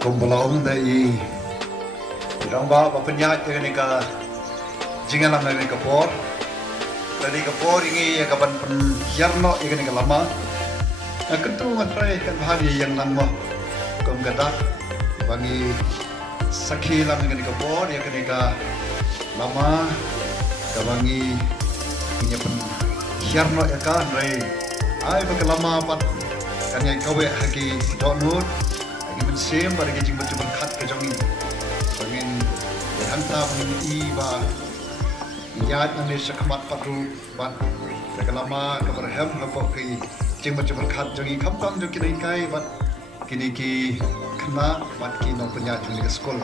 Kumbalong dai rangba bapanya yang ni ka jingalam ni ka por dari ka por ini ka ban yarno yang ni ka lama ketu matrai kan bahagi yang nang mo kum gada bangi sakhi lam yang ni ka por yang ni ka lama ka bangi punya pen yarno ya ka rai ai ba ka lama pat kan yang kawe hagi donutมันเสียมบริกิจมันจะมันคัดกระจงบางเงินทั้งตามันอีบาญาติมันเลยสักมัดปัดรูบัดแต่ก็ลามาก็บริหารระบบคือจริงมันจะมันคัดจงคำกองจงกินไก่บัดกินกีคณะบัดกินน้องปัญญาจงในสกุล